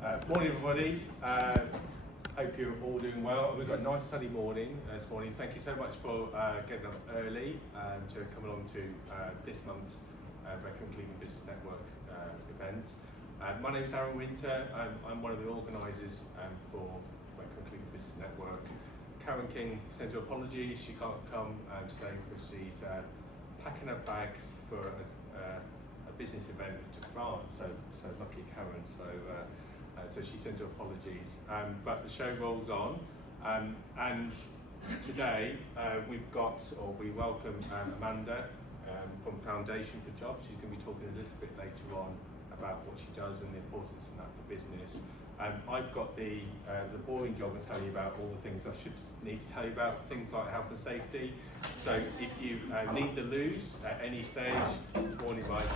Morning everybody, hope you're all doing well. We've got a nice sunny morning this morning. Thank you so much for getting up early to come along to this month's Redcar Cleveland Business Network event. My name is Darren Winter. I'm one of the organisers for Redcar Cleveland Business Network. Karen King sends her apologies, she can't come today because she's packing her bags for a business event to France, so lucky Karen, so she sends her apologies, but the show rolls on, and today we welcome Amanda from Foundation for Jobs. She's going to be talking a little bit later on about what she does and the importance of that for business. I've got the boring job of telling you about all the things I should need to tell you about, things like health and safety. So if you need the loos at any stage, warning light,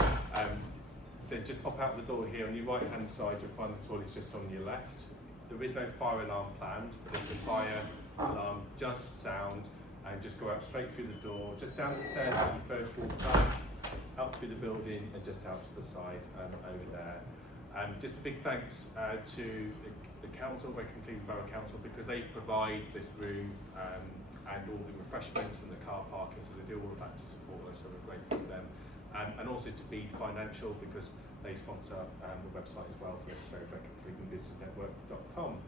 then just pop out the door here on your right hand side, you'll find the toilet's just on your left. There is no fire alarm planned, but if the fire alarm just sound, and just go out straight through the door, just down the stairs that you first walked up through the building and just out to the side over there. Just a big thanks to the council, Redcar Cleveland Borough Council, because they provide this room and all the refreshments and the car parking, so they do all of that to support us, so we're grateful to them. And also to Be Financial, because they sponsor the website as well for us, so RedcarClevelandBusinessNetwork.com.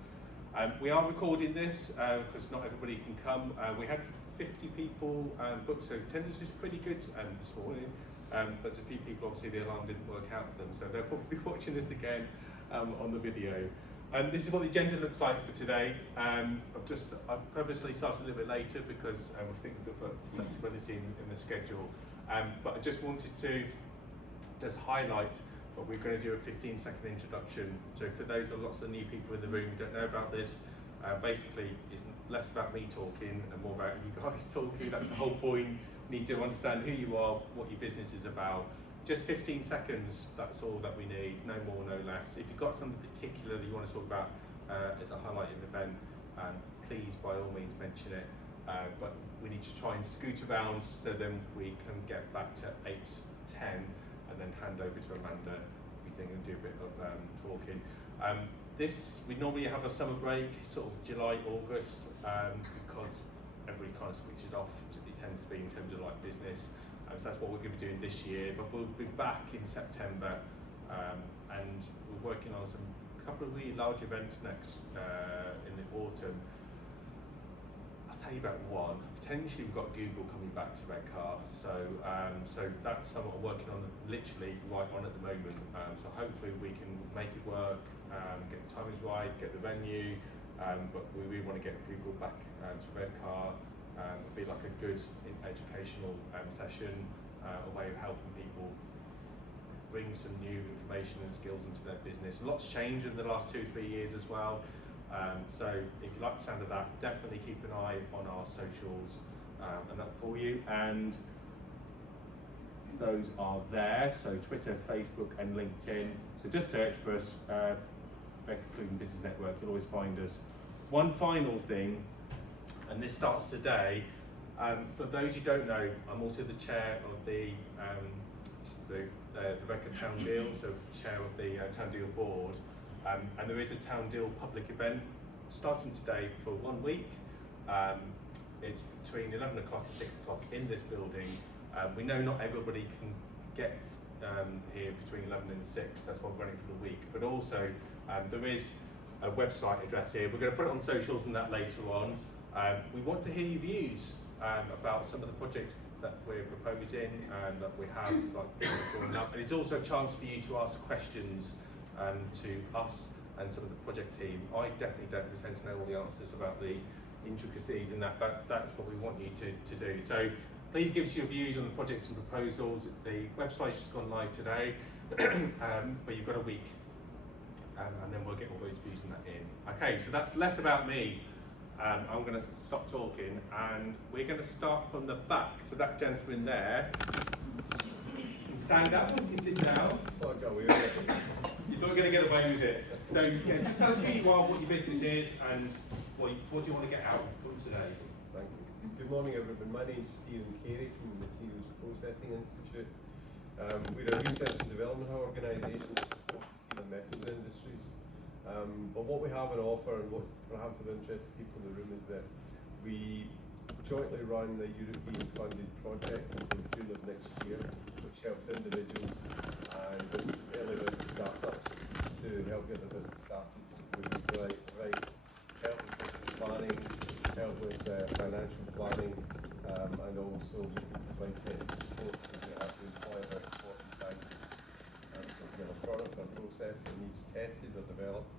We are recording this because not everybody can come. We had 50 people booked, so attendance is pretty good this morning. But there's a few people, obviously the alarm didn't work out for them, so they'll probably be watching this again on the video. This is what the agenda looks like for today. I've purposely started a little bit later because I think we've got flexibility in the schedule. But I just wanted to just highlight what we're going to do a 15-second introduction. So for those of lots of new people in the room who don't know about this, basically it's less about me talking and more about you guys talking. That's the whole point. You need to understand who you are, what your business is about. Just 15 seconds, that's all that we need, no more, no less. If you've got something particular that you want to talk about as a highlighted event, please by all means mention it. But we need to try and scoot around so then we can get back to 8:10 and then hand over to Amanda, we think, and do a bit of talking. We normally have a summer break, sort of July, August, because everybody kind of switches off, it tends to be in terms of like business. So that's what we're going to be doing this year, but we'll be back in September, and we're working on a couple of really large events next in the autumn. I'll tell you about one. Potentially we've got Google coming back to Redcar, so that's something I'm working on literally right on at the moment. So hopefully we can make it work, get the timings right, get the venue, but we really want to get Google back to Redcar. It'll be like a good educational session, a way of helping people bring some new information and skills into their business. A lot's changed in the last 2-3 years as well. So if you like the sound of that, definitely keep an eye on our socials and that for you. And those are there, so Twitter, Facebook and LinkedIn. So just search for us, Redcar Cleveland Business Network, you'll always find us. One final thing, and this starts today. For those who don't know, I'm also the chair of the Redcar Town Deal, so chair of the Town Deal board. And there is a Town Deal public event starting today for 1 week. It's between 11 o'clock and 6 o'clock in this building. We know not everybody can get here between 11 and 6, that's why we're running for the week. But also, there is a website address here. We're going to put it on socials and that later on. We want to hear your views about some of the projects that we're proposing and that we have going up. And it's also a chance for you to ask questions to us and some of the project team. I definitely don't pretend to know all the answers about the intricacies and that's what we want you to do. So please give us your views on the projects and proposals. The website's just gone live today, but you've got a week and then we'll get all those views and that in. Okay, so that's less about me. I'm going to stop talking and we're going to start from the back for that gentleman there. You can stand up, you can sit down. Oh, God, you thought you were going to get away with it. So yeah, just tell us who you are, what your business is and what do you want to get out from today. Thank you. Good morning everyone. My name is Stephen Carey from the Materials Processing Institute. We're a research and development organisation focused on metals industries. But what we have on offer and what's perhaps of interest to people in the room is that we jointly run the European funded project until June of next year, which helps individuals and early business startups to help get their business started. We provide help with business planning, help with financial planning, and also we can provide technical support because we have to employ about 40 scientists. So if you have a product or process that needs tested or developed,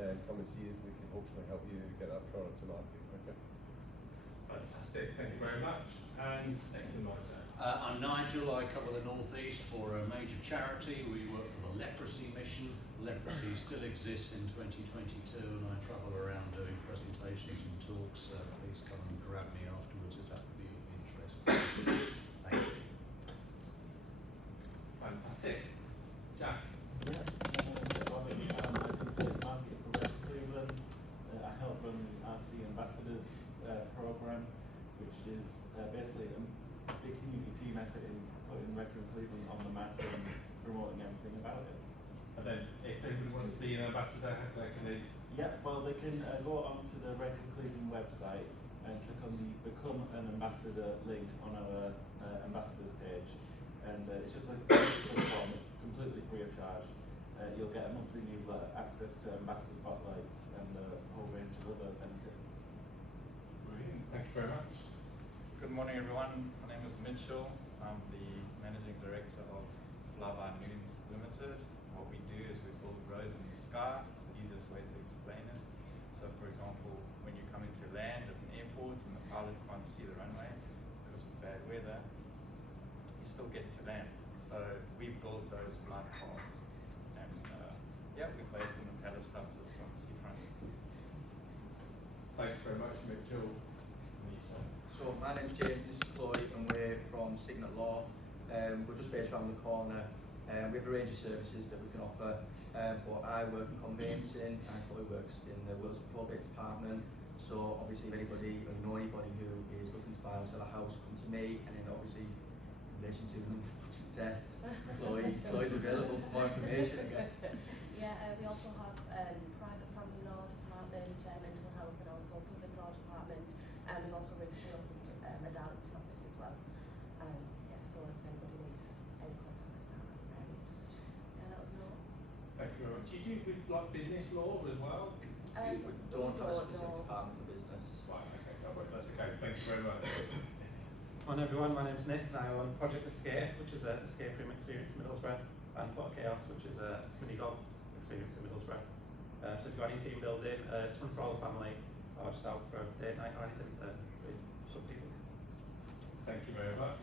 then come and see us and we can hopefully help you get that product to market quicker. Fantastic, thank you very much. And next in line, sir. I'm Nigel, I cover the North East for a major charity. We work for the leprosy mission. Leprosy still exists in 2022 and I travel around doing presentations and talks. Please come and grab me afterwards if that would be of interest. Thank you. Fantastic. Jack. I help run the RC Ambassadors program, which is basically a big community team effort in putting Redcar and Cleveland on the map and promoting everything about it. And then if anybody wants to be an ambassador, can they? Yeah, well they can go onto the Redcar Cleveland website and click on the Become an Ambassador link on our ambassadors page, and it's just like a form. It's completely free of charge. You'll get a monthly newsletter, access to ambassador spotlights, and a whole range of other benefits. Brilliant, thank you very much. Good morning, everyone. My name is Mitchell. I'm the Managing Director of Flava News Limited. What we do is we build roads in the sky. It's the easiest way to explain it. So, for example, when you come into land at an airport and the pilot can't see the runway because of bad weather, he still gets to land. So we build those flight paths. And yeah, we're based in the Palace Hub just on the seafront. Thanks very much, Mitchell. Lisa. So my name's James, this is Chloe, and we're from Signet Law. We're just based around the corner. We have a range of services that we can offer, but I work in conveyancing and Chloe works in the Wills and Probate Department. So obviously if anybody, or you know anybody who is looking to buy or sell a house, come to me, and then obviously in relation to an unfortunate death, Chloe's available for more information, I guess. Yeah, we also have private family law department, mental health, and also public law department. And we've also recently opened a Darlington office as well. Yeah, so if anybody needs any contacts in that area, just let us know. Thank you very much. Do you do with like business law as well? We don't have a specific department for business. Right, okay, no, but that's okay. Thank you very much. Morning everyone, my name's Nick and I own Project Escape, which is an escape room experience in Middlesbrough, and Plot of Chaos, which is a mini golf experience in Middlesbrough. So if you've got any team building, it's fun for all the family, or just out for a date night or anything with some people. Thank you very much.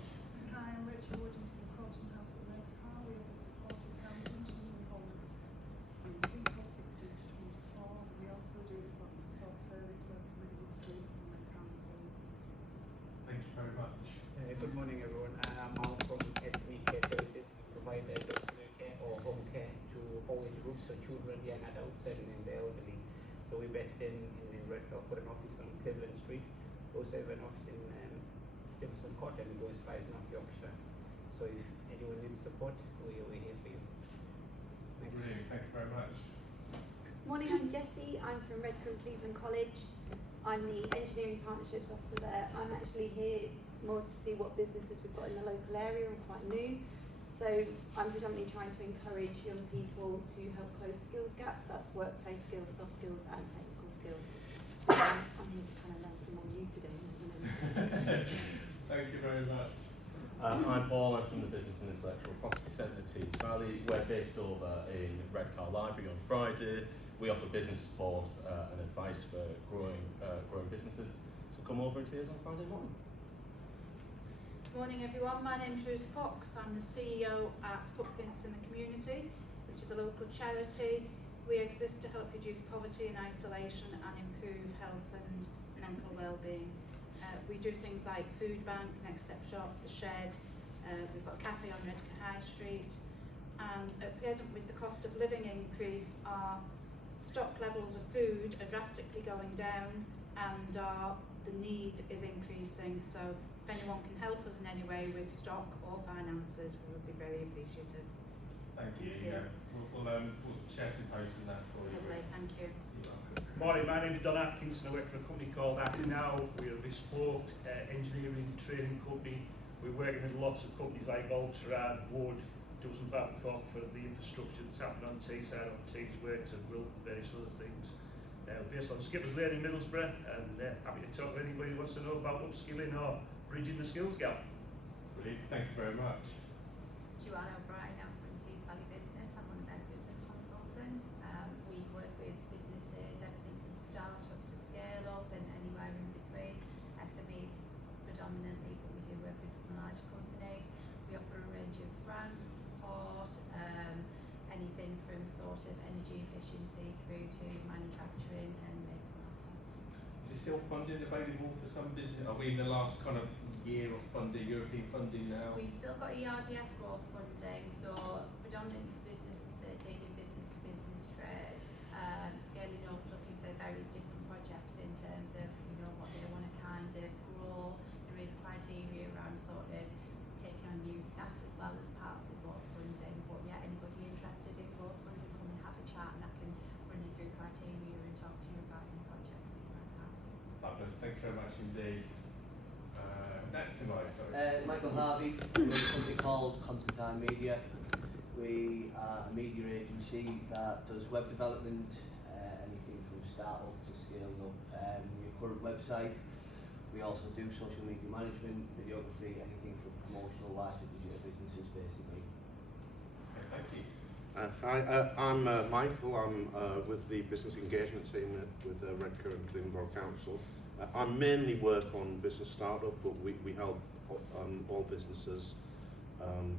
Hi, I'm Rachel Woodens from Courton House at Redcar. We offer supported housing to new homes in people 16 to 24. We also do the front support service working with group students and Redcar and Cleveland. Thank you very much. Good morning, everyone. I'm Mal from SME Care Services. We provide domiciliary care or home care to all age groups, so children, young adults, and the elderly. So we're based in Redcar, got an office on Cleveland Street. We also have an office in Stevenson Court, and we go as far as North Yorkshire. So if anyone needs support, we're here for you. Thank you. Brilliant, thank you very much. Morning, I'm Jessie. I'm from Redcar and Cleveland College. I'm the Engineering Partnerships Officer there. I'm actually here more to see what businesses we've got in the local area. I'm quite new. So I'm predominantly trying to encourage young people to help close skills gaps. That's workplace skills, soft skills and technical skills. I'm here to kind of learn from all you today. Thank you very much. I'm Paul, I'm from the Business and Intellectual Property Centre, Tees Valley. We're based over in Redcar Library on Friday. We offer business support and advice for growing businesses. So come over and see us on Friday morning. Morning everyone, my name's Ruth Fox. I'm the CEO at Footprints in the Community, which is a local charity. We exist to help reduce poverty and isolation and improve health and mental well-being. We do things like Food Bank, Next Step Shop, The Shed. We've got a cafe on Redcar High Street. And at present, with the cost of living increase, our stock levels of food are drastically going down and the need is increasing. So if anyone can help us in any way with stock or finances, we would be very appreciative. Thank you. Thank you. We'll share some posts on that for you. Lovely, thank you. You're welcome. Morning, my name's Don Atkinson. I work for a company called Now. We're a bespoke engineering training company. We're working with lots of companies like Ultra, Wood, Dozen Babcock for the infrastructure that's happening on Teesside, on Teesworks and Wilton, various other things. Based on Skippers Lane in Middlesbrough, and happy to talk to anybody who wants to know about upskilling or bridging the skills gap. Brilliant. Thank you very much. Joanna O'Brien, I'm from Tees Valley Business. I'm one of their business consultants. We work with businesses, everything from start up to scale up and anywhere in between. SMEs predominantly, but we do work with some larger companies. We offer a range of grants, support, anything from sort of energy efficiency through to manufacturing and made to matter. Is there still funding available for some business? Are we in the last kind of year of funding, European funding now? We've still got ERDF growth funding, so predominantly for businesses that are dealing business to business trade, scaling up, looking for various different projects in terms of what they want to kind of grow. There is criteria around sort of taking on new staff as well as part of the growth funding. But yeah, anybody interested in growth funding, come and have a chat, and I can run you through criteria and talk to you about any projects that you might have. Fabulous. Thanks very much indeed. Next to sorry. Michael Harvey, we have a company called Constantine Media. We are a media agency that does web development, anything from start-up to scaling up your current website. We also do social media management, videography, anything from promotional wise for digital businesses basically. Okay, thank you. Hi, I'm Michael. I'm with the business engagement team with Redcar and Cleveland Council. I mainly work on business startup, but we help all businesses.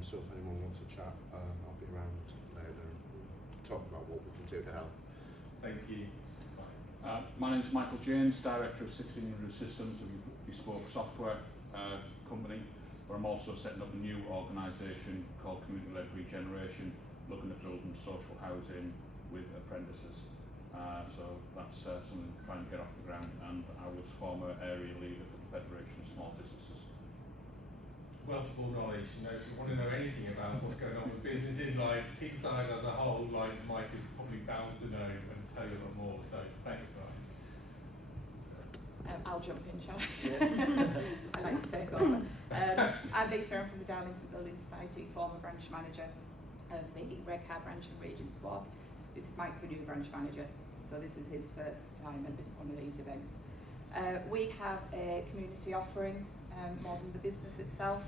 So if anyone wants to chat, I'll be around later and talk about what we can do to help. Thank you. My name is Michael James, Director of 1600 Systems, a bespoke software company, but I'm also setting up a new organisation called Community-Led Regeneration, looking at building social housing with apprentices. So that's something we're trying to get off the ground, and I was former area leader for the Federation of Small Businesses. Wealth of all knowledge. If you want to know anything about what's going on with business in like Teesside as a whole, like Mike is probably bound to know and tell you a lot more. So thanks, Ryan. I'll jump in, shall I? Yeah. I like to take over. I'm Lisa, I'm from the Darlington Building Society, former branch manager of the Redcar branch in Regent's Ward. This is Mike, the new branch manager, so this is his first time at one of these events. We have a community offering more than the business itself.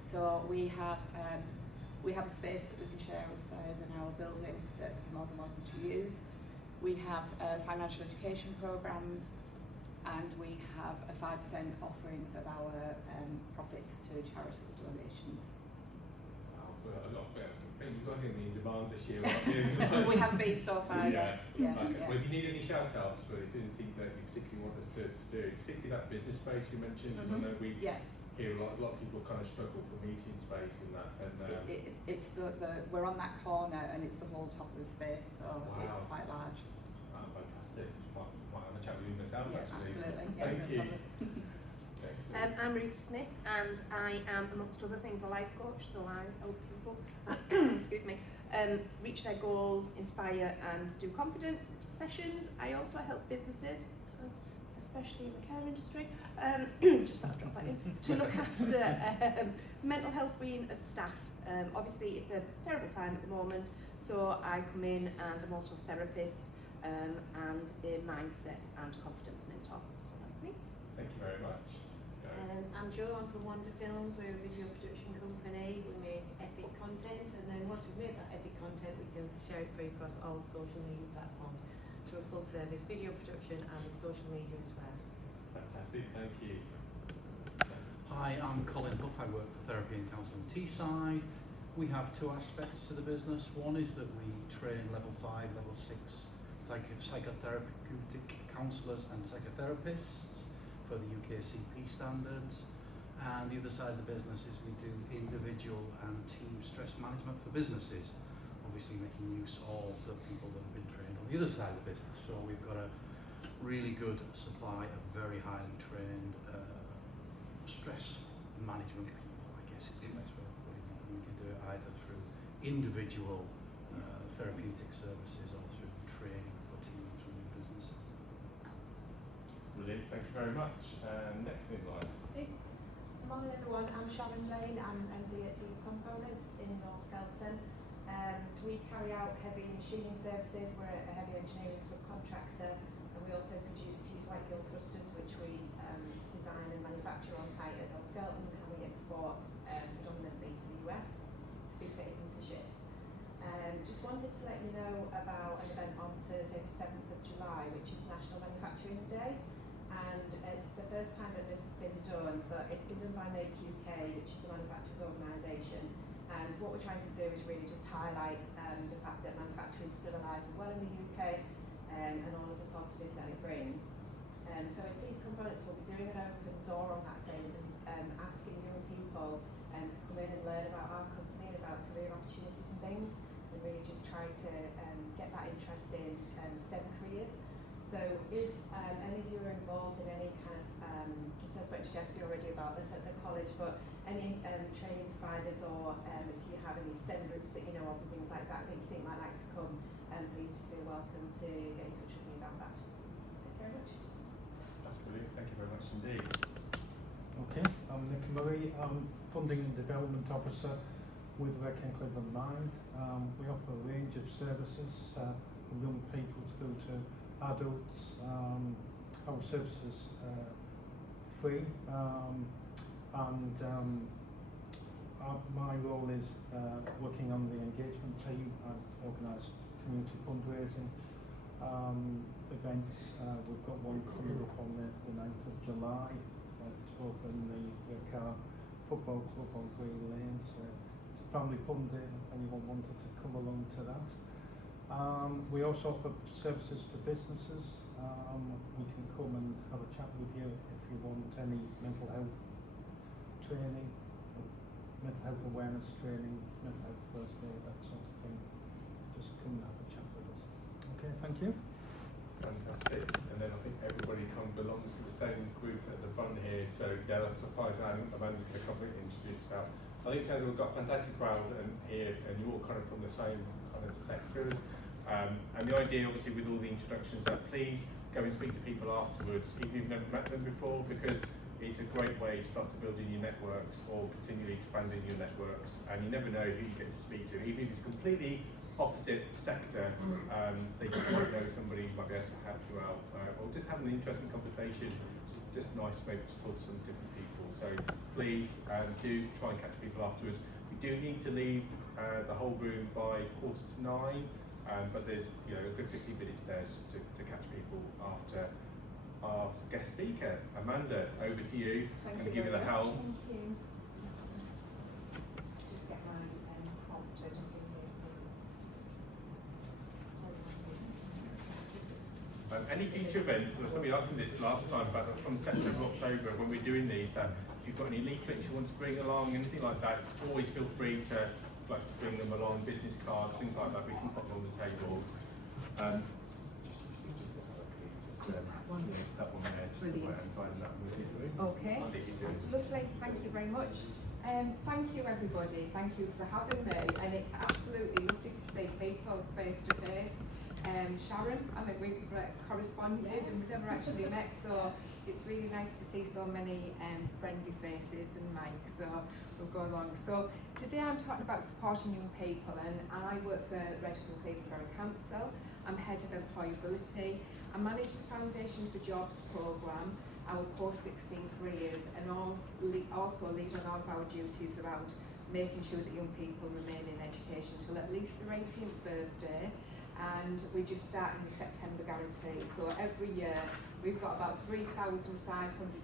So we have a space that we can share upstairs in our building that you're more than welcome to use. We have financial education programs, and we have a 5% offering of our profits to charitable donations. Wow, a lot better. I think you guys are going to be in demand this year, aren't you? We have been so far, yes. Yeah, okay. yeah. Well, if you need any shout outs for anything that you particularly want us to do, particularly that business space you mentioned, because I know we hear a lot of people kind of struggle for meeting space and that. And it's we're on that corner and it's the whole top of the space, so it's quite large. Oh, fantastic. Might have a chat with you myself actually. Absolutely. Thank you. I'm Ruth Smith, and I am, amongst other things, a life coach, so I help people excuse me, reach their goals, inspire and do confidence sessions. I also help businesses, especially in the care industry, just thought I'd drop that in, to look after mental health being of staff. Obviously it's a terrible time at the moment, so I come in and I'm also a therapist and a mindset and confidence mentor. So that's me. Thank you very much. I'm Jo, I'm from Wonder Films. We're a video production company. We make epic content, and then once we've made that epic content, we can share it free across all social media platforms. So we're full service video production and social media as well. Fantastic, thank you. Hi, I'm Colin Huff. I work for Therapy and Counselling Teesside. We have two aspects to the business. One is that we train level 5, level 6 psychotherapeutic counsellors and psychotherapists for the UKCP standards, and the other side of the business is we do individual and team stress management for businesses, obviously making use of the people that have been trained on the other side of the business. So we've got a really good supply of very highly trained stress management people, I guess is the best way of putting it. We can do it either through individual therapeutic services or through training for teams within businesses. Brilliant, thank you very much. Next in line. Thanks. Morning everyone, I'm Sharon Lane, I'm MD at East Components in North Skelton. We carry out heavy machining services, we're a heavy engineering subcontractor, and we also produce Tees White Gill thrusters which we design and manufacture on site at North Skelton, and we export predominantly to the US to be fitted into ships. Just wanted to let you know about an event on Thursday the 7th of July, which is National Manufacturing Day. And it's the first time that this has been done, but it's been done by Make UK, which is the manufacturers' organisation. And what we're trying to do is really just highlight the fact that manufacturing is still alive and well in the UK, and all of the positives that it brings. So at East Components we'll be doing an open door on that day and asking young people to come in and learn about our company and about career opportunities and things, and really just try to get that interest in STEM careers. So if any of you are involved in any kind of, so I spoke to Jessie already about this at the college, but any training providers or if you have any STEM groups that you know of and things like that that you think might like to come, please just feel welcome to get in touch with me about that. Thank you very much. That's brilliant, thank you very much indeed. Okay, I'm Nick Murray, I'm Funding and Development Officer with Redcar Cleveland Mind. We offer a range of services from young people through to adults. Our services free, my role is working on the engagement team. I organise community fundraising events. We've got one coming up on the 9th of July. It's over in the Redcar Football Club on Green Lane. So it's a family fun day if anyone wanted to come along to that. We also offer services to businesses. We can come and have a chat with you if you want any mental health training, mental health awareness training, mental health first aid, that sort of thing. Just come and have a chat with us. Okay, thank you. Fantastic. And then I think everybody kind of belongs to the same group at the front here. So yeah, that's surprising. Amanda's going to come and introduce herself. I think it sounds like we've got a fantastic crowd here, and you're all kind of from the same kind of sectors. And the idea, obviously, with all the introductions, that please go and speak to people afterwards, even if you've never met them before, because it's a great way to start to building your networks or continually expanding your networks. And you never know who you get to speak to, even if it's a completely opposite sector. They just might know somebody who might be able to help you out, or just have an interesting conversation. Just nice maybe to talk to some different people. So please do try and catch people afterwards. We do need to leave the whole room by 8:45. But there's a good 50 minutes there to catch people after our guest speaker. Amanda, over to you. Thank and you give you the very help. much. Thank you. Just get my prompter just in case. Any future events, and somebody asked me this last time, but from September, October, when we're doing these, if you've got any leaflets you want to bring along, anything like that, always feel free to bring them along, business cards, things like that, we can put them on the tables. Just that one. Yes, that one there. Brilliant. Okay, lovely, thank you very much. Thank you everybody, thank you for having me, and it's absolutely lovely to see people face to face. Sharon, I think we've corresponded and we've never actually met, so it's really nice to see so many friendly faces, and Mike, so we'll go along. So today I'm talking about supporting young people, and I work for Redcar Cleveland Borough Council. I'm head of employability. I manage the Foundation for Jobs programme, our post-16 careers, and also lead on all of our duties around making sure that young people remain in education till at least their 18th birthday. And we just started the September guarantee. So every year we've got about 3,500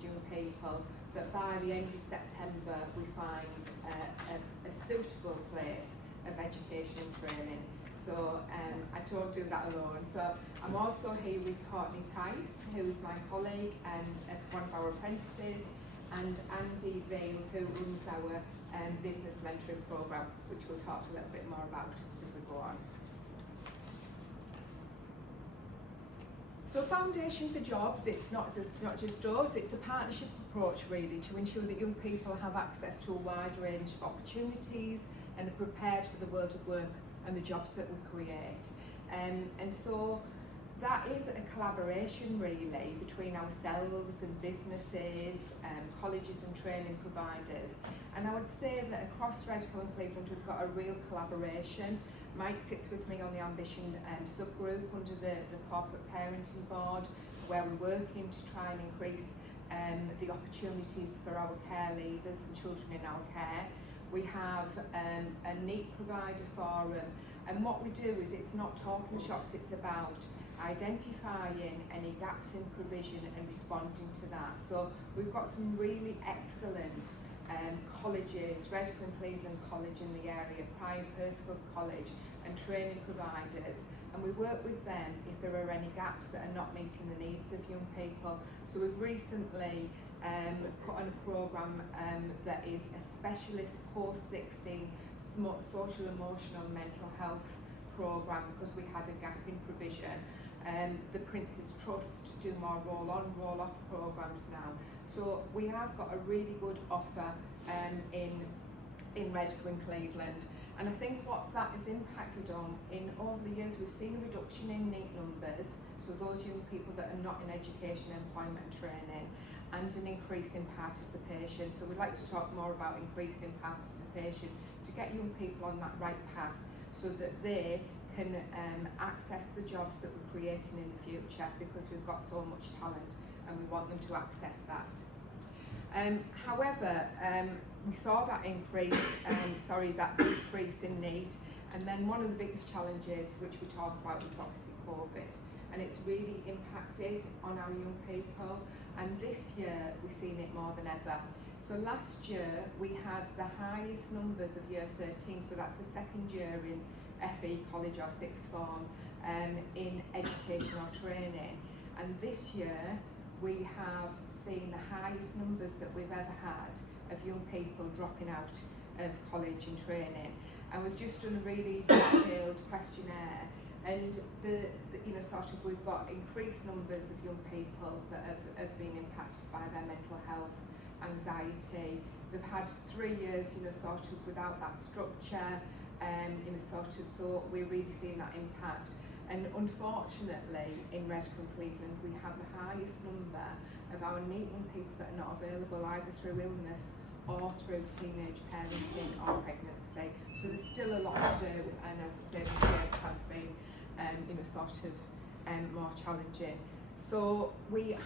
young people that by the end of September we find a suitable place of education and training. So I don't do that alone. So I'm also here with Courtney Price, who's my colleague and one of our apprentices, and Andy Vale, who runs our business mentoring programme, which we'll talk a little bit more about as we go on. So Foundation for Jobs, it's not just us, it's a partnership approach really to ensure that young people have access to a wide range of opportunities, and are prepared for the world of work and the jobs that we create. And so that is a collaboration really between ourselves and businesses, colleges and training providers. And I would say that across Redcar and Cleveland we've got a real collaboration. Mike sits with me on the Ambition subgroup under the corporate parenting board, where we're working to try and increase the opportunities for our care leavers and children in our care. We have a NEAT provider forum, and what we do is it's not talking shops, it's about identifying any gaps in provision and responding to that. So we've got some really excellent colleges, Redcar and Cleveland College in the area, Prime Percival College, and training providers, and we work with them if there are any gaps that are not meeting the needs of young people. So we've recently put on a programme that is a specialist post-16 social, emotional, mental health programme because we had a gap in provision. The Prince's Trust do more roll-on, roll-off programmes now. So we have got a really good offer in Redcar and Cleveland. And I think what that has impacted on, in over the years, we've seen a reduction in NEAT numbers, so those young people that are not in education, employment and training, and an increase in participation. So we'd like to talk more about increasing participation to get young people on that right path so that they can access the jobs that we're creating in the future, because we've got so much talent and we want them to access that. However, we saw that that decrease in need, and then one of the biggest challenges which we talk about is obviously COVID, and it's really impacted on our young people, and this year we've seen it more than ever. So last year we had the highest numbers of year 13, so that's the second year in FE college or sixth form in education or training, and this year we have seen the highest numbers that we've ever had of young people dropping out of college and training. And we've just done a really detailed questionnaire, and we've got increased numbers of young people that have been impacted by their mental health, anxiety. They've had 3 years, without that structure, so we're really seeing that impact. And unfortunately, in Redcar and Cleveland, we have the highest number of our NEAT young people that are not available either through illness or through teenage parenting or pregnancy. So there's still a lot to do, and as I said, the year has been, more challenging. So we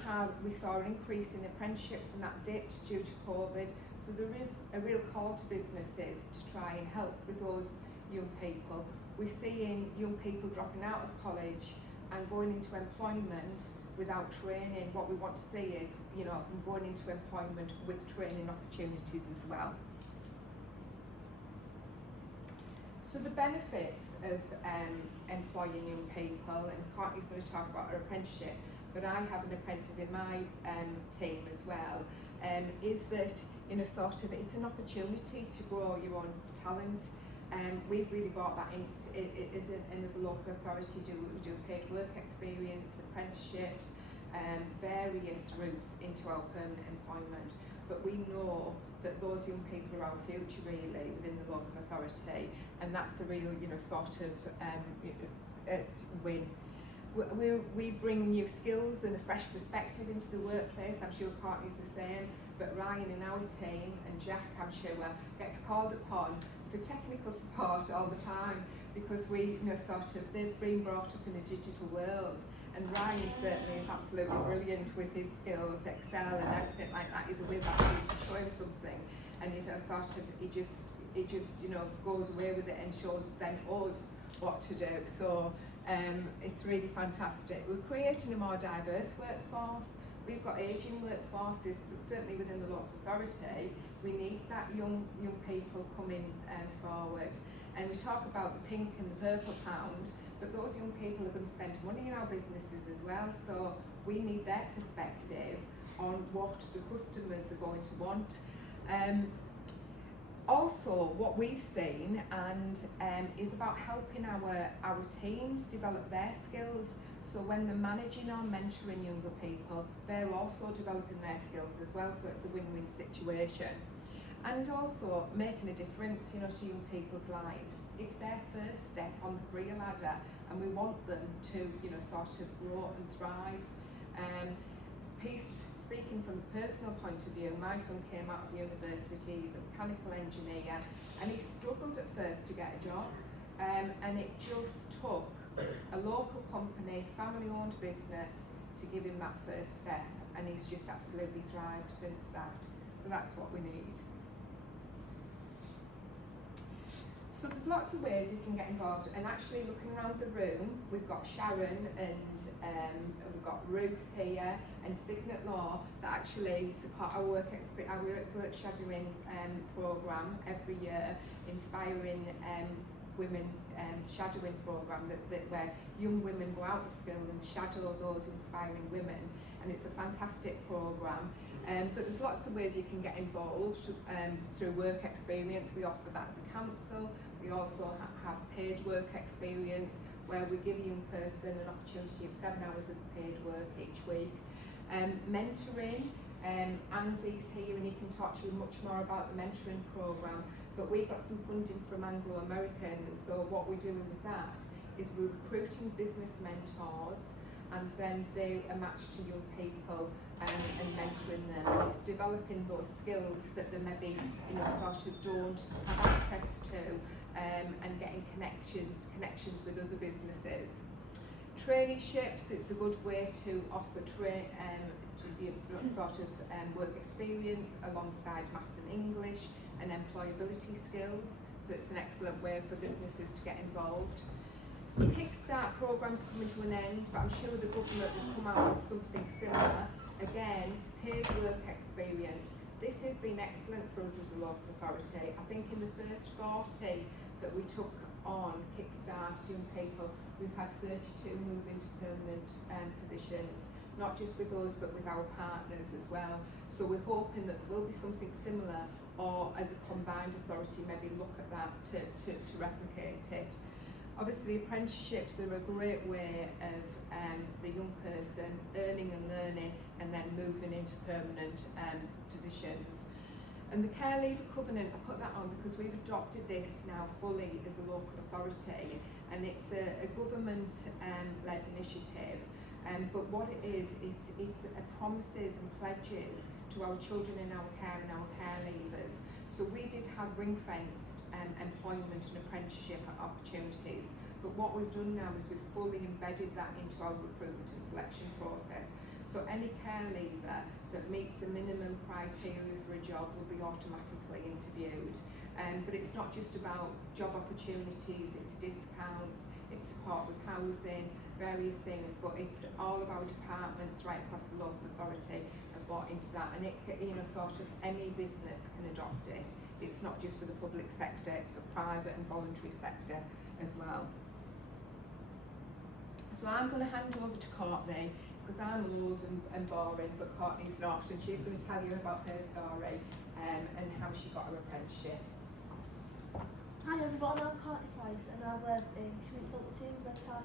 saw an increase in apprenticeships, and that dipped due to COVID. So there is a real call to businesses to try and help with those young people. We're seeing young people dropping out of college and going into employment without training. What we want to see is, going into employment with training opportunities as well. So the benefits of employing young people, and Courtney's going to talk about her apprenticeship, but I have an apprentice in my team as well, is that, it's an opportunity to grow your own talent. We've really brought that in as a local authority. We do paid work experience, apprenticeships, various routes into our permanent employment. But we know that those young people are our future really within the local authority, and that's a real win. We bring new skills and a fresh perspective into the workplace. I'm sure Courtney's the same, but Ryan in our team and Jack, I'm sure, gets called upon for technical support all the time, because they've been brought up in a digital world, and Ryan certainly is absolutely brilliant with his skills, Excel and everything like that. He's a whiz actually to show him something, and he just goes away with it and shows then us what to do. So it's really fantastic. We're creating a more diverse workforce. We've got ageing workforces, certainly within the local authority. We need that young people coming forward. And we talk about the pink and the purple pound, but those young people are going to spend money in our businesses as well. So we need their perspective on what the customers are going to want. Also, what we've seen is about helping our teams develop their skills. So when they're managing or mentoring younger people, they're also developing their skills as well. So it's a win-win situation. and also making a difference, you know, to young people's lives. It's their first step on the career ladder, and we want them to, you know, sort of grow and thrive. Speaking from a personal point of view, my son came out of university, he's a mechanical engineer, and he struggled at first to get a job, and it just took a local company, family-owned business, to give him that first step, and he's just absolutely thrived since that. So that's what we need. So there's lots of ways you can get involved, and actually looking around the room, we've got Sharon and we've got Ruth here and Signet Law that actually support our work shadowing programme every year, inspiring women shadowing programme where young women go out of school and shadow those inspiring women, and it's a fantastic programme. But there's lots of ways you can get involved through work experience. We offer that at the council. We also have paid work experience where we give a young person an opportunity of 7 hours of paid work each week. Mentoring, Andy's here and he can talk to you much more about the mentoring programme, but we got some funding from Anglo American, and so what we're doing with that is we're recruiting business mentors, and then they are matched to young people and mentoring them. And it's developing those skills that they maybe, you know, sort of don't have access to, and getting connections with other businesses. Traineeships, it's a good way to offer work experience alongside maths and English and employability skills, so it's an excellent way for businesses to get involved. The Kickstart programme's coming to an end, but I'm sure the government will come out with something similar. Again, paid work experience. This has been excellent for us as a local authority. I think in the first 40 that we took on Kickstart young people, we've had 32 move into permanent positions, not just with us but with our partners as well. So we're hoping that there will be something similar, or as a combined authority maybe look at that to replicate it. Obviously apprenticeships are a great way of the young person earning and learning and then moving into permanent positions. And the Care Leaver Covenant, I put that on because we've adopted this now fully as a local authority, and it's a government-led initiative. But what it is it's promises and pledges to our children in our care and our care leavers. So we did have ring-fenced employment and apprenticeship opportunities, but what we've done now is we've fully embedded that into our recruitment and selection process. So any care leaver that meets the minimum criteria for a job will be automatically interviewed. But it's not just about job opportunities, it's discounts, it's support with housing, various things, but it's all of our departments right across the local authority have bought into that, and it, you know, sort of any business can adopt it. It's not just for the public sector, it's for private and voluntary sector as well. So I'm going to hand over to Courtney, because I'm old and boring, but Courtney's not, and she's going to tell you about her story and how she got her apprenticeship. Hi everyone, I'm Courtney Price and I work in community building with Redcar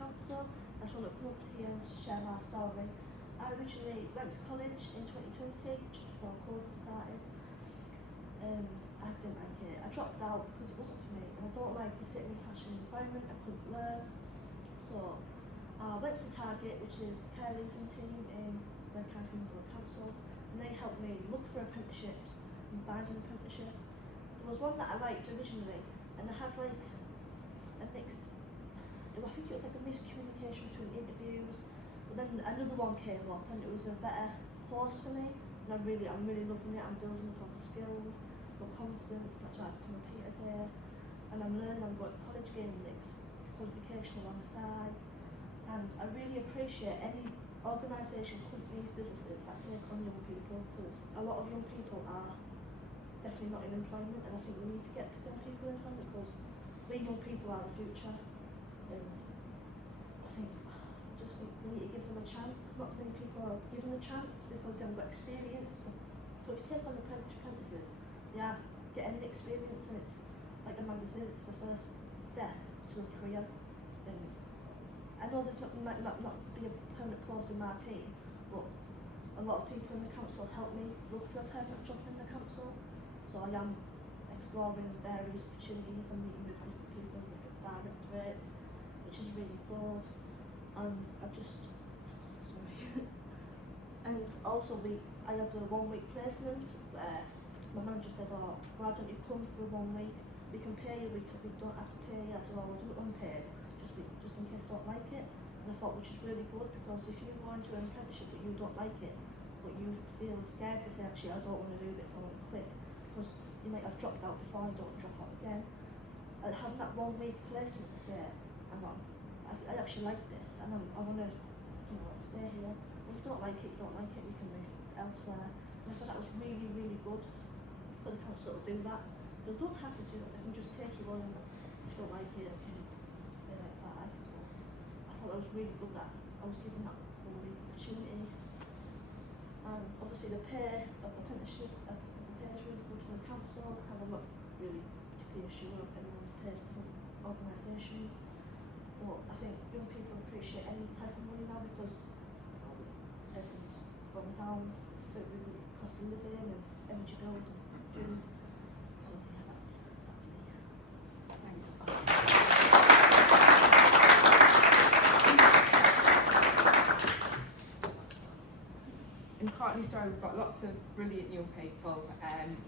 Council. I just want to come up here and share my story. I originally went to college in 2020, just before COVID started, and I didn't like it. I dropped out because it wasn't for me, and I don't like the sitting in classroom environment. I couldn't learn. So I went to Target, which is the care leaving team in Redcar Council, and they helped me look for apprenticeships and find an apprenticeship. There was one that I liked originally, and I had like a mixed, I think it was like a miscommunication between interviews, but then another one came up and it was a better course for me, and I'm really loving it. I'm building upon skills, more confidence, that's why I've come up here today, and I'm learning. I'm going to college, gaining mixed qualification alongside, and I really appreciate any organisation, companies, businesses that take on young people, because a lot of young people are definitely not in employment, and I think we need to get young people in employment because we young people are the future, and I just think we need to give them a chance. Not many people are given a chance because they haven't got experience, but if you take on apprentices, they are getting the experience, and it's like Amanda says, it's the first step to a career. And I know there's might not be a permanent post in my team, but a lot of people in the council help me look for a permanent job in the council. So I am exploring various opportunities and meeting with different people, different directorates, which is really good. And I just, sorry. And also I had a 1 week placement where my manager said, oh, why don't you come for 1 week? We can pay you, we don't have to pay you. I said, well, I'll do it unpaid, just in case I don't like it. And I thought, which is really good, because if you go into an apprenticeship but you don't like it, but you feel scared to say, actually, I don't want to do this, I want to quit, because you might have dropped out before, you don't drop out again. And having that 1 week placement to say, I actually like this, and I want to, stay here. Well, if you don't like it, you don't like it, we can move elsewhere. And I thought that was really, really good for the council to do that. They don't have to do it, they can just take you on, and if you don't like it, you can say like that. I thought that was really good that I was given that opportunity. And obviously the pay of apprenticeships, the pay is really good for the council, and I'm not really particularly sure if everyone's paid for different organisations. But I think young people appreciate any type of money now, because everything's gone down with the cost of living and energy bills and food. So yeah, that's me. Thanks. In Courtney Story, we've got lots of brilliant young people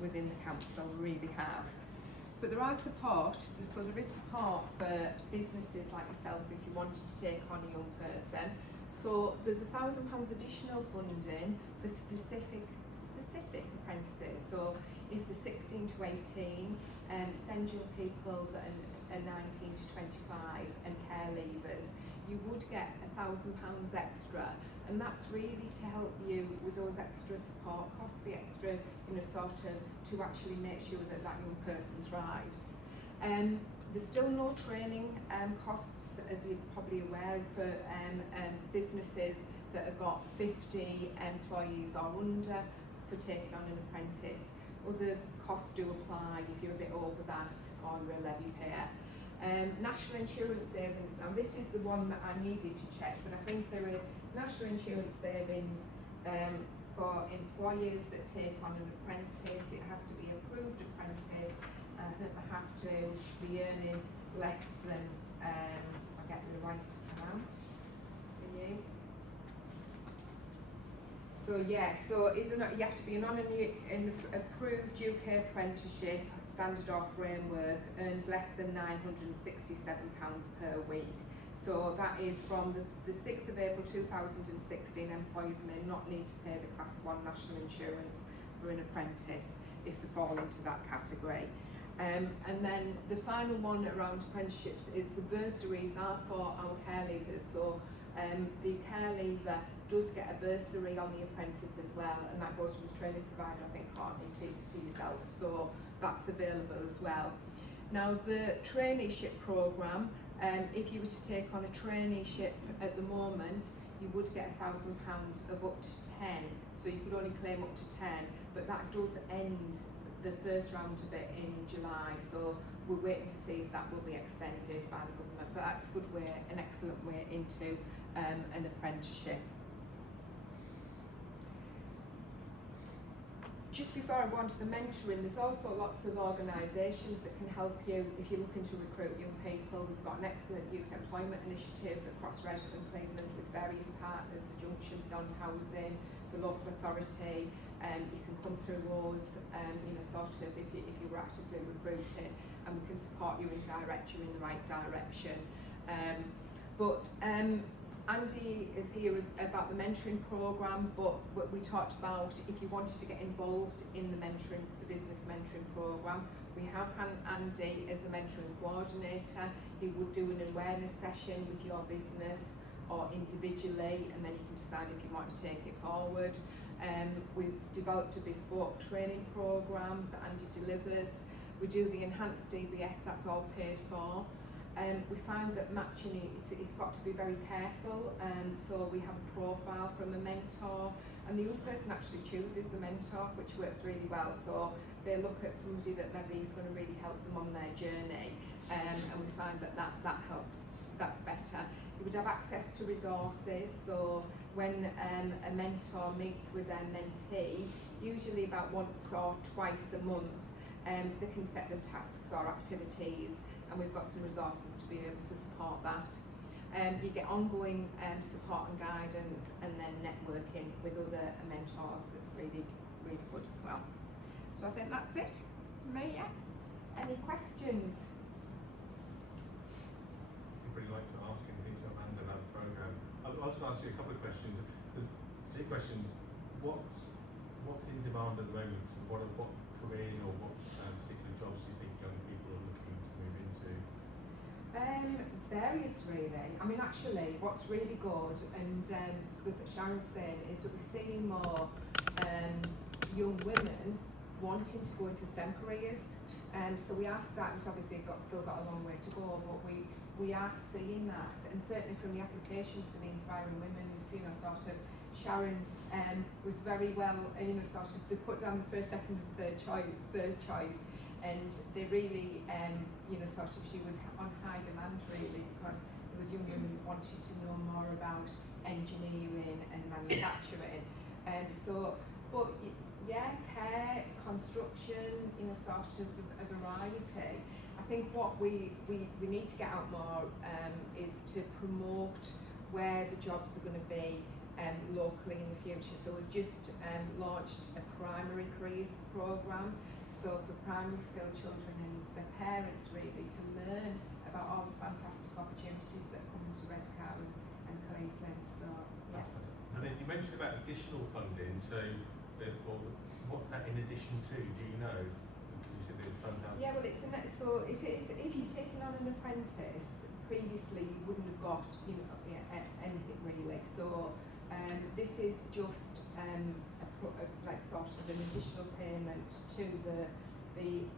within the council, we really have. But there are support, so there is support for businesses like yourself if you wanted to take on a young person. So there's £1,000 additional funding for specific apprentices. So if they're 16 to 18, send young people that are 19 to 25 and care leavers, you would get £1,000 extra, and that's really to help you with those extra support costs, the extra, sort of to actually make sure that that young person thrives. There's still no training costs, as you're probably aware, for businesses that have got 50 employees or under for taking on an apprentice. Other costs do apply if you're a bit over that or you're a levy payer. National insurance savings, now this is the one that I needed to check, but I think there are national insurance savings for employers that take on an apprentice. It has to be an approved apprentice, and they have to be earning less than, I get the right amount for you. So yeah, so you have to be an approved UK apprenticeship, standard or framework, earns less than £967 per week. So that is from the 6th of April 2016, employers may not need to pay the Class 1 national insurance for an apprentice if they fall into that category. And then the final one around apprenticeships is the bursaries are for our care leavers. So the care leaver does get a bursary on the apprentice as well, and that goes from the training provider, I think, Courtney, to yourself. So that's available as well. Now the traineeship programme, if you were to take on a traineeship at the moment, you would get £1,000 of up to 10. So you could only claim up to 10, but that does end the first round of it in July. So we're waiting to see if that will be extended by the government. But that's a good way, an excellent way into an apprenticeship. Just before I go on to the mentoring, there's also lots of organisations that can help you if you're looking to recruit young people. We've got an excellent youth employment initiative across Redcar and Cleveland with various partners, the Junction Beyond Housing, the local authority. You can come through those, sort of if you were actively recruiting, and we can support you and direct you in the right direction. Andy is here about the mentoring programme, but we talked about if you wanted to get involved in the business mentoring programme, we have Andy as a mentoring coordinator. He would do an awareness session with your business or individually, and then you can decide if you want to take it forward. We've developed a bespoke training programme that Andy delivers. We do the enhanced DBS, that's all paid for. We find that matching it's got to be very careful, so we have a profile from a mentor, and the young person actually chooses the mentor, which works really well. So they look at somebody that maybe is going to really help them on their journey, and we find that helps, that's better. You would have access to resources, so when a mentor meets with their mentee, usually about once or twice a month, they can set them tasks or activities, and we've got some resources to be able to support that. You get ongoing support and guidance, and then networking with other mentors. It's really, really good as well. So I think that's it. Right, yeah. Any questions? Anybody like to ask anything to Amanda about the programme? I was going to ask you a couple of questions. The two questions: what's in demand at the moment? What careers or what particular jobs do you think young people are looking to move into? Various really. I mean, actually, what's really good, and it's good that Sharon's saying, is that we're seeing more young women wanting to go into STEM careers. So we are starting to, obviously still got a long way to go, but we are seeing that, and certainly from the applications for the Inspiring Women's, sort of Sharon was very well, sort of, they put down the first, second and third choice, and they really, sort of, she was on high demand really, because there was young women that wanted to know more about engineering and manufacturing. But yeah, care, construction, sort of a variety. I think what we need to get out more is to promote where the jobs are going to be locally in the future. So we've just launched a primary careers programme, so for primary school children and their parents really, to learn about all the fantastic opportunities that come to Redcar and Cleveland. So yeah. That's fantastic. And then you mentioned about additional funding, so what's that in addition to? Do you know? Because you said there's fund house. Yeah, well, so if you're taking on an apprentice, previously you wouldn't have got anything really. So this is just like sort of an additional payment to the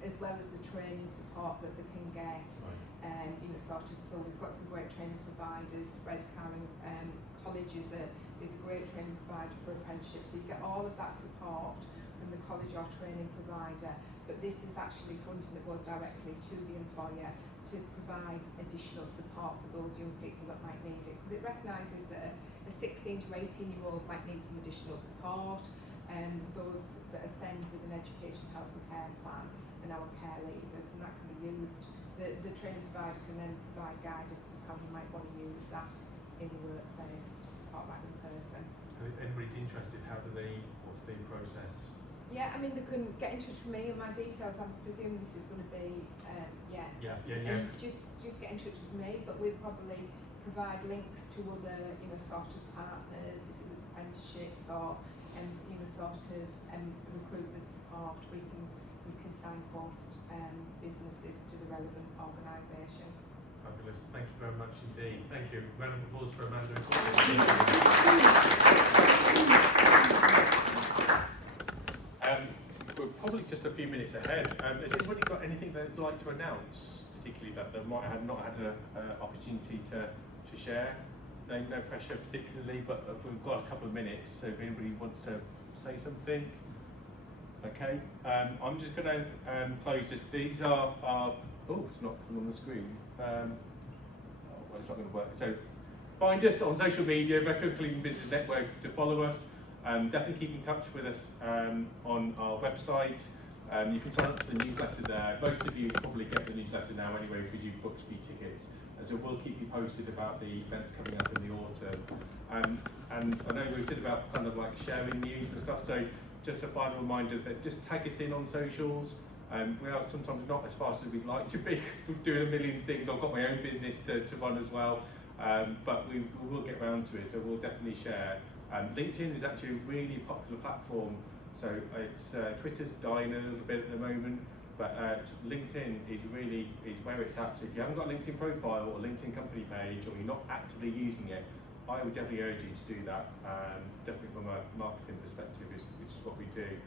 as well as the training support that they can get. Right. Sort of. So we've got some great training providers. Redcar College is a great training provider for apprenticeships. So you get all of that support from the college or training provider, but this is actually funding that goes directly to the employer to provide additional support for those young people that might need it, because it recognises that a 16 to 18-year-old might need some additional support, those that are sent with an education, health and care plan and our care leavers, and that can be used. The training provider can then provide guidance of how you might want to use that in the workplace to support that in person. And if anybody's interested, what's the process? Yeah, I mean, they can get in touch with me and my details. I presume this is going to be, Yeah. Just get in touch with me, but we'll probably provide links to other, sort of partners, if it was apprenticeships or, sort of recruitment support. We can signpost businesses to the relevant organisation. Fabulous. Thank you very much indeed. Thank you. Round of applause for Amanda. We're probably just a few minutes ahead. Has anybody got anything they'd like to announce, particularly that they might have not had an opportunity to share? No pressure particularly, but we've got a couple of minutes, so if anybody wants to say something. Okay, I'm just going to close just, these are our, it's not on the screen. It's not going to work. So find us on social media, Redcar Cleveland Business Network, to follow us. Definitely keep in touch with us on our website. You can sign up to the newsletter there. Most of you probably get the newsletter now anyway because you've booked your tickets. And so we'll keep you posted about the events coming up in the autumn. And I know we said about kind of like sharing news and stuff, so just a final reminder that just tag us in on socials. We are sometimes not as fast as we'd like to be, we're doing a million things. I've got my own business to run as well, but we will get around to it, so we'll definitely share. LinkedIn is actually a really popular platform, so it's Twitter's dying a little bit at the moment, but LinkedIn is where it's at. So if you haven't got a LinkedIn profile or a LinkedIn company page, or you're not actively using it, I would definitely urge you to do that, definitely from a marketing perspective, which is what we do.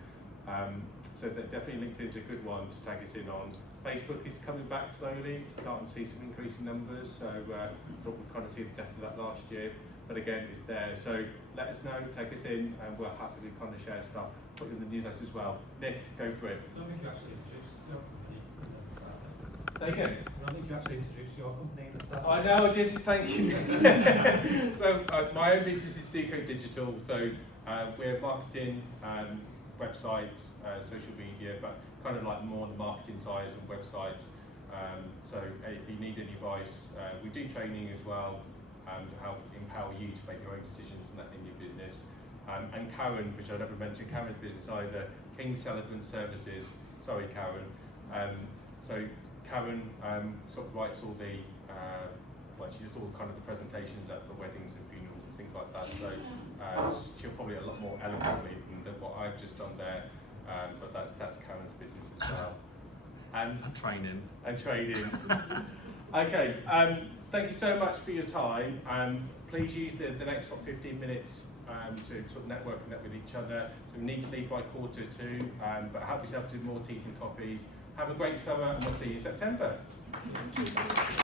So that definitely LinkedIn is a good one to tag us in on. Facebook is coming back slowly, starting to see some increasing numbers, so thought we'd kind of see the death of that last year, but again, it's there. So let us know, tag us in, and we're happy to kind of share stuff, put you in the newsletter as well. Nick, go for it. No, we can actually introduce. No. Say again. I think you actually introduced your company at the start. I know, I didn't, thank you. So my own business is Deco Digital, so we're marketing, websites, social media, but kind of like more the marketing side of websites. So if you need any advice, we do training as well, to help empower you to make your own decisions in your business. And Karen, which I never mentioned, Karen's business either, King Celebrant Services, sorry Karen. So Karen sort of writes all the, well, she does all kind of the presentations for weddings and funerals and things like that. So she'll probably a lot more eloquently than what I've just done there. But that's Karen's business as well. And training. And training. Okay. Thank you so much for your time. Please use the next 15 minutes to sort of network and with each other. So we need to leave by 1:45, but help yourself to more teas and coffees. Have a great summer, and we'll see you in September.